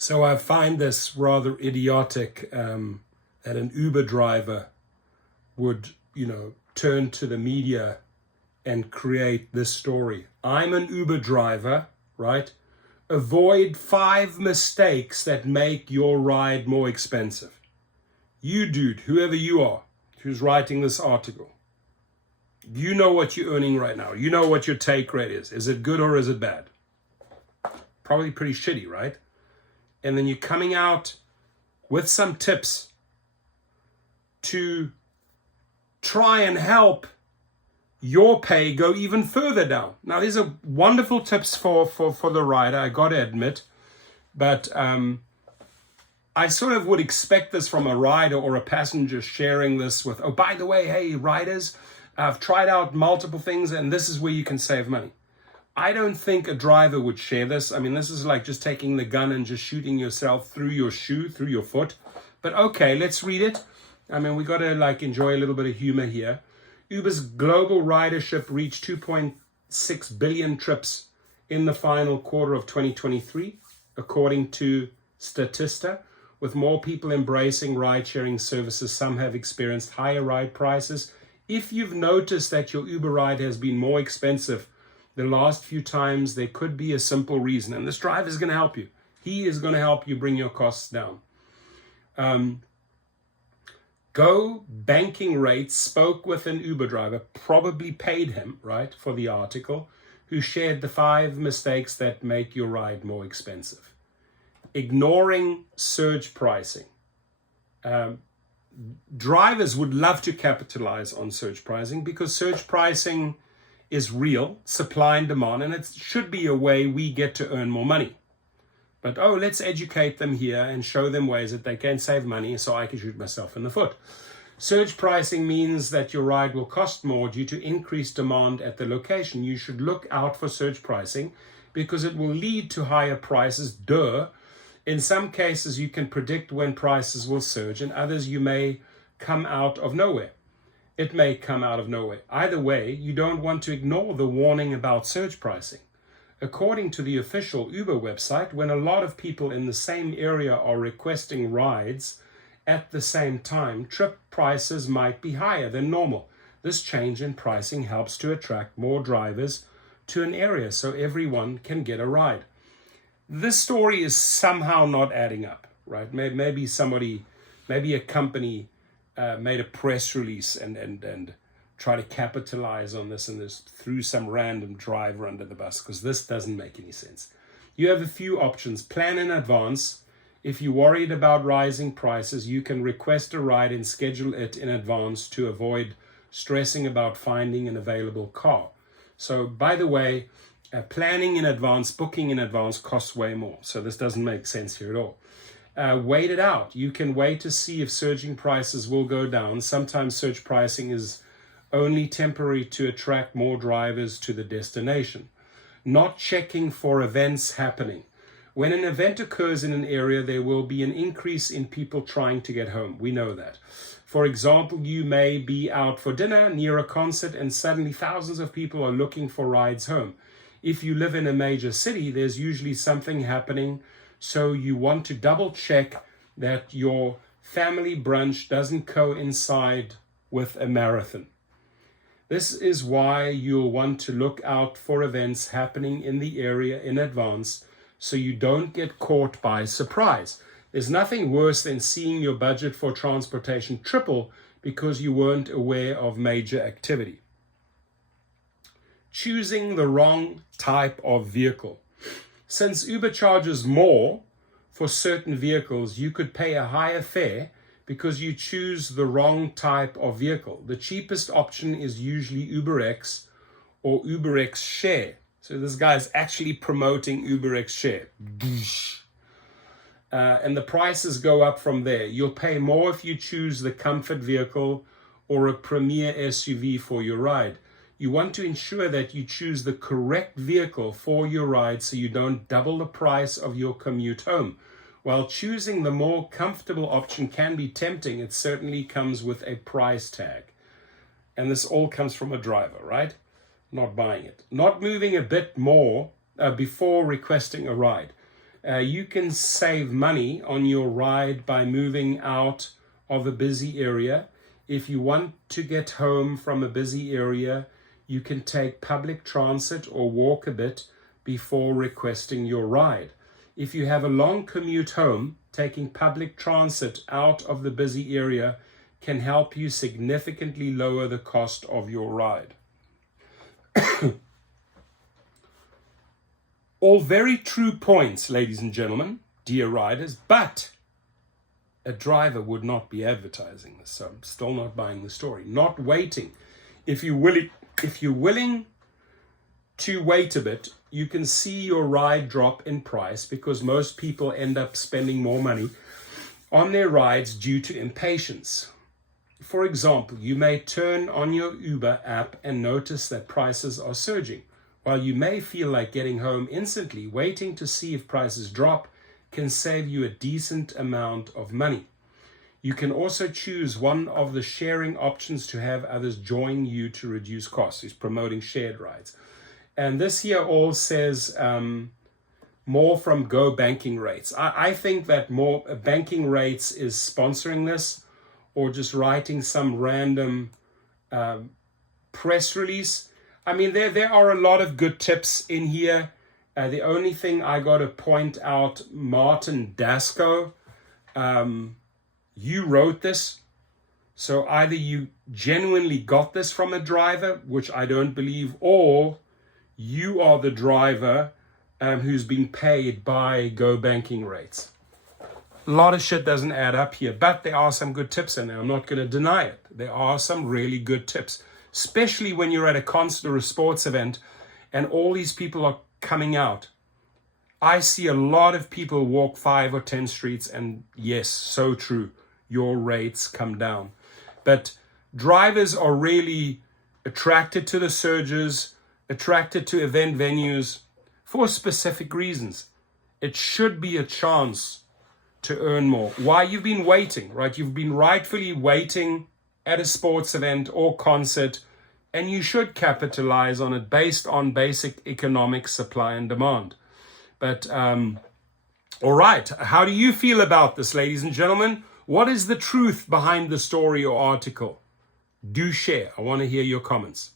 So I find this rather idiotic that an Uber driver would, turn to the media and create this story. I'm an Uber driver, right? Avoid 5 mistakes that make your ride more expensive. You dude, whoever you are, who's writing this article, you know what you're earning right now. You know what your take rate is. Is it good or is it bad? Probably pretty shitty, right? And then you're coming out with some tips to try and help your pay go even further down. Now, these are wonderful tips for the rider, I got to admit. But I sort of would expect this from a rider or a passenger sharing this with, oh, by the way, hey, riders, I've tried out multiple things and this is where you can save money. I don't think a driver would share this. I mean, this is like just taking the gun and just shooting yourself through your shoe, through your foot. But okay, let's read it. I mean, we got to enjoy a little bit of humor here. Uber's global ridership reached 2.6 billion trips in the final quarter of 2023, according to Statista. With more people embracing ride-sharing services, some have experienced higher ride prices. If you've noticed that your Uber ride has been more expensive the last few times, there could be a simple reason. And this driver is going to help you. He is going to help you bring your costs down. Go Banking Rates spoke with an Uber driver, probably paid him, right, for the article, who shared the 5 mistakes that make your ride more expensive. Ignoring surge pricing. Drivers would love to capitalize on surge pricing because surge pricing is real, supply and demand, and it should be a way we get to earn more money. But, let's educate them here and show them ways that they can save money so I can shoot myself in the foot. Surge pricing means that your ride will cost more due to increased demand at the location. You should look out for surge pricing because it will lead to higher prices, duh. In some cases, you can predict when prices will surge, and others you may come out of nowhere. It may come out of nowhere. Either way, you don't want to ignore the warning about surge pricing. According to the official Uber website, when a lot of people in the same area are requesting rides at the same time, trip prices might be higher than normal. This change in pricing helps to attract more drivers to an area so everyone can get a ride. This story is somehow not adding up, right? Maybe a company made a press release and try to capitalize on this and just threw some random driver under the bus, because this doesn't make any sense. You have a few options. Plan in advance. If you're worried about rising prices, you can request a ride and schedule it in advance to avoid stressing about finding an available car. So, by the way, planning in advance, booking in advance costs way more. So this doesn't make sense here at all. Wait it out. You can wait to see if surging prices will go down. Sometimes surge pricing is only temporary to attract more drivers to the destination. Not checking for events happening. When an event occurs in an area, there will be an increase in people trying to get home. We know that. For example, you may be out for dinner near a concert and suddenly thousands of people are looking for rides home. If you live in a major city, there's usually something happening, so you want to double check that your family brunch doesn't coincide with a marathon. This is why you'll want to look out for events happening in the area in advance so you don't get caught by surprise. There's nothing worse than seeing your budget for transportation triple because you weren't aware of major activity. Choosing the wrong type of vehicle. Since Uber charges more for certain vehicles, you could pay a higher fare because you choose the wrong type of vehicle. The cheapest option is usually UberX or UberX Share. So this guy's actually promoting UberX Share. And the prices go up from there. You'll pay more if you choose the comfort vehicle or a premier SUV for your ride. You want to ensure that you choose the correct vehicle for your ride so you don't double the price of your commute home. While choosing the more comfortable option can be tempting, it certainly comes with a price tag. And this all comes from a driver, right? Not buying it. Not moving a bit more before requesting a ride. You can save money on your ride by moving out of a busy area. If you want to get home from a busy area, you can take public transit or walk a bit before requesting your ride. If you have a long commute home, taking public transit out of the busy area can help you significantly lower the cost of your ride. All very true points, ladies and gentlemen, dear riders, but a driver would not be advertising this, so I'm still not buying the story. Not waiting. If you're willing to wait a bit, you can see your ride drop in price because most people end up spending more money on their rides due to impatience. For example, you may turn on your Uber app and notice that prices are surging. While you may feel like getting home instantly, waiting to see if prices drop can save you a decent amount of money. You can also choose one of the sharing options to have others join you to reduce costs. He's promoting shared rides. And this here all says more from Go Banking Rates. I think that more Banking Rates is sponsoring this or just writing some random press release. I mean, there are a lot of good tips in here. The only thing I got to point out, Martin Dasco, you wrote this. So either you genuinely got this from a driver, which I don't believe, or you are the driver who's being paid by Go Banking Rates. A lot of shit doesn't add up here, but there are some good tips in there. I'm not going to deny it. There are some really good tips, especially when you're at a concert or a sports event and all these people are coming out. I see a lot of people walk 5 or 10 streets, and yes, so true, your rates come down. But drivers are really attracted to the surges, attracted to event venues for specific reasons. It should be a chance to earn more. Why you've been waiting, right? You've been rightfully waiting at a sports event or concert, and you should capitalize on it based on basic economic supply and demand. But, all right, how do you feel about this, ladies and gentlemen? What is the truth behind the story or article? Do share. I want to hear your comments.